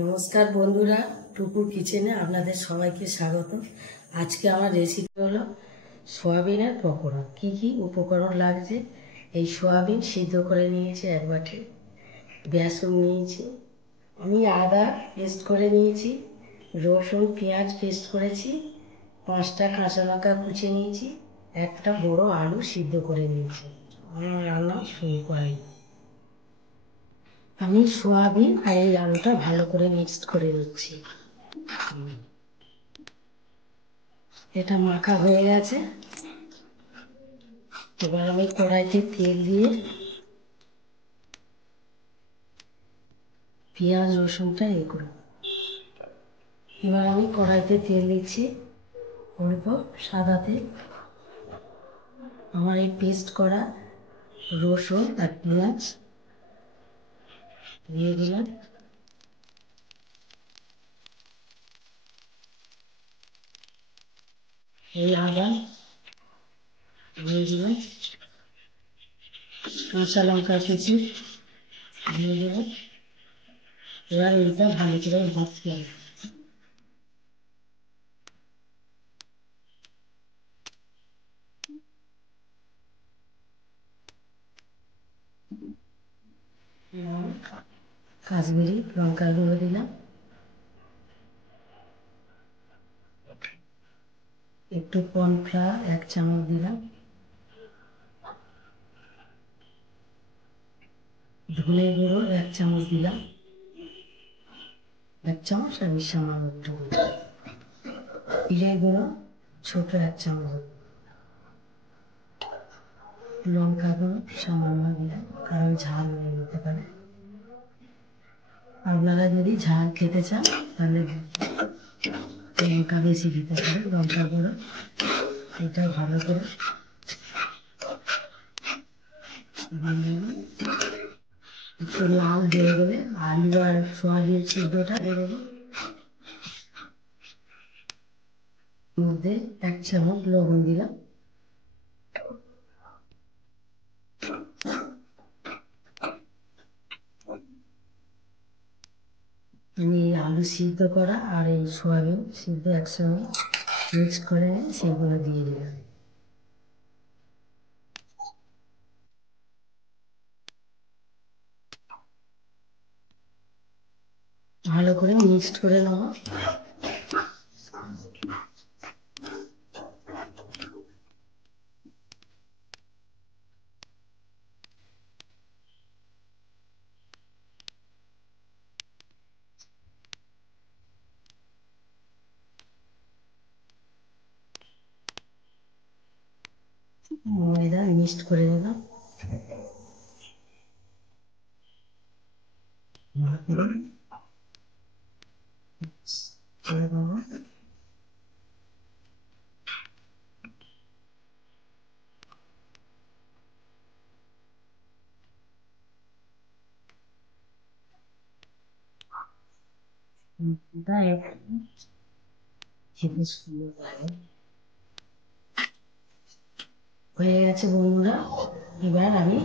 নমস্কার বন্ধুরা, টুকুর কিচেনে আপনাদের সবাইকে স্বাগত। আজকে আমার রেসিপি হলো সোয়াবিনের পকোড়া। কি কি উপকরণ লাগছে? এই সোয়াবিন সিদ্ধ করে নিয়েছি এক বাটি, বেসন নিয়েছি, আমি আদা পেস্ট করে নিয়েছি, রসুন পেঁয়াজ পেস্ট করেছি, 5টা কাঁচা লঙ্কা কুচিয়ে নিয়েছি, একটা বড় আলু সিদ্ধ করে নিয়েছি। আমার রান্না শুরু করি। আমি সোয়াবিন আর এই আলুটা ভালো করে মিক্সড করে নিচ্ছি। এটা মাখা হয়ে গেছে। এবার আমি কড়াইতে তেল দিয়ে পেঁয়াজ রসুনটা করব। এবার আমি কড়াইতে তেল দিচ্ছি, অল্প সাদা তেল। আমার এই পেস্ট করা রসুন আর পেঁয়াজ দিয়ে দিলাম। এই আদা দিয়ে দিলাম, কাঁচা লঙ্কা কুচি দিয়ে দিলাম। এবার এইটা ভালো করে ভাজতে হবে। কাশ্মীরি লঙ্কার গুঁড়ো দিলাম, একটু কর্নফ্লাওয়ার 1 চামচ দিলাম, ধনে গুঁড়ো 1 চামচ দিলাম, 1 চামচ আর সামান্য একটু জিরে গুঁড়ো ছোট 1 চামচ, লঙ্কা গুঁড়ো সামান্য দিলাম, কারণ ঝাল হয়ে যেতে পারে। আপনারা যদি ঝাল খেতে চান তাহলে লঙ্কা বেশি দিতে পারেন। লঙ্কা গুঁড়ো এটা ভালো করে একটু লাল দিয়ে গেলে আলু আর সোয়াবিন সিদ্ধটা দিয়ে দেবো। মধ্যে 1 চামচ লবণ দিলাম। আমি আলু সিদ্ধ করা আর এই সোয়াবিন সিদ্ধ একসঙ্গে মিক্স করে সেগুলো দিয়ে দিলাম। ভালো করে মিক্সড করে নেবো। ময়দা মিক্সড করে নিলাম। করে দেবো। হয়ে গেছে বন্ধুরা, এবার আমি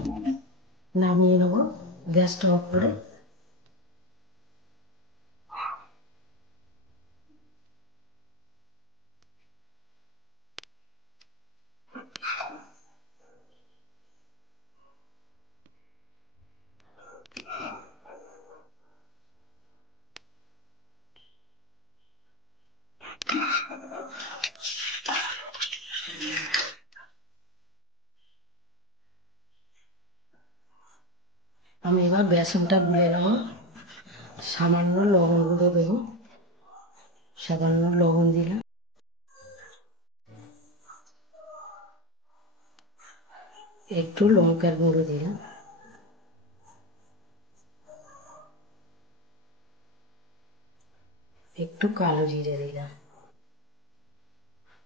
নামিয়ে নেবো গ্যাসটা অফ করে। আমি এবার বেসনটা গুলে নেবো। সামান্য লবণ গুঁড়ো দেবো, সামান্য লবণ দিলাম, একটু লঙ্কার গুঁড়ো দিলাম, একটু কালো জিরে দিলাম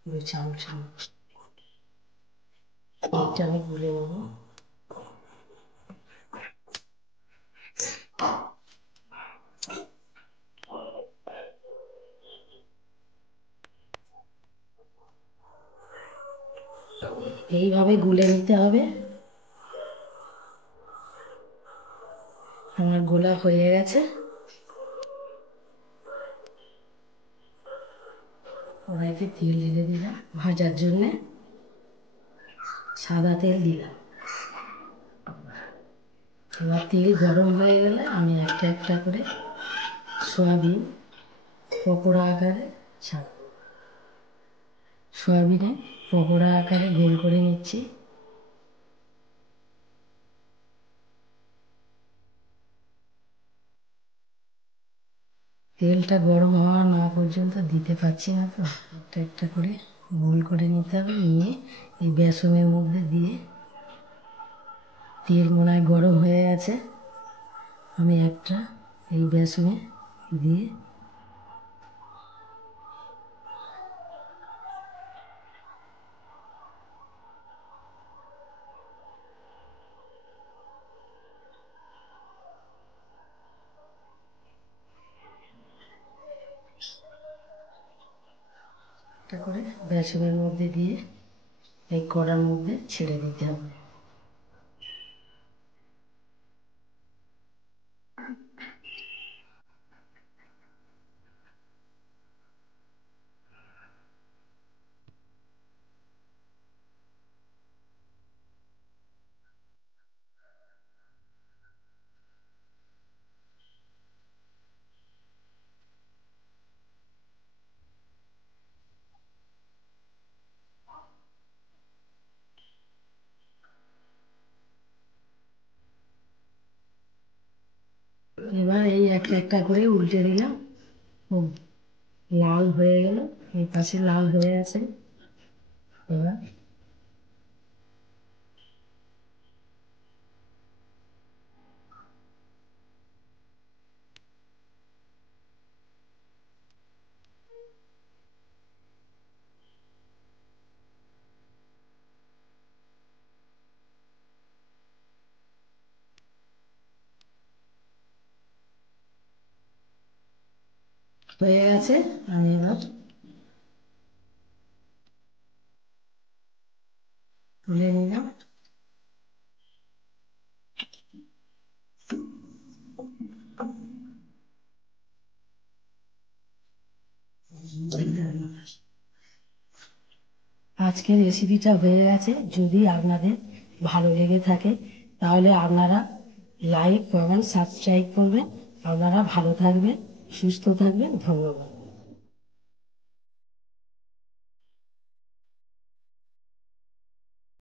2 চামচ। এটা আমি গুলে নেবো। এইভাবে গুলে নিতে হবে। আমার গোলা হয়ে গেছে। কড়াইতে তেল ঢেলে দিলাম ভাজার জন্যে, সাদা তেল দিলাম। এবার তেল গরম হয়ে গেলে আমি একটা একটা করে সয়াবিন পকোড়া আকারে ছাড়ব। সয়াবিনে পকোড়া আকারে গোল করে নিচ্ছি। তেলটা গরম হওয়া না পর্যন্ত দিতে পারছি না, তো একটা একটা করে গোল করে নিতে হবে। নিয়ে এই বেসনের মধ্যে দিয়ে, তেল মনে হয় গরম হয়ে গেছে, আমি একটা এই বেসনে দিয়ে একটা করে বেসনের মধ্যে দিয়ে এই কড়ার মধ্যে ছেড়ে দিতে হবে। এবার এই একটা একটা করে উল্টে দিলাম। লাল হয়ে গেল, এই পাশে লাল হয়ে আছে। এবার হয়ে গেছে, আমি এবার তুলে নিলাম। আজকের রেসিপিটা হয়ে গেছে। যদি আপনাদের ভালো লেগে থাকে তাহলে আপনারা লাইক, কমেন্ট, সাবস্ক্রাইব করবেন। আপনারা ভালো থাকবেন, সুস্থ থাকবেন। ধন্যবাদ।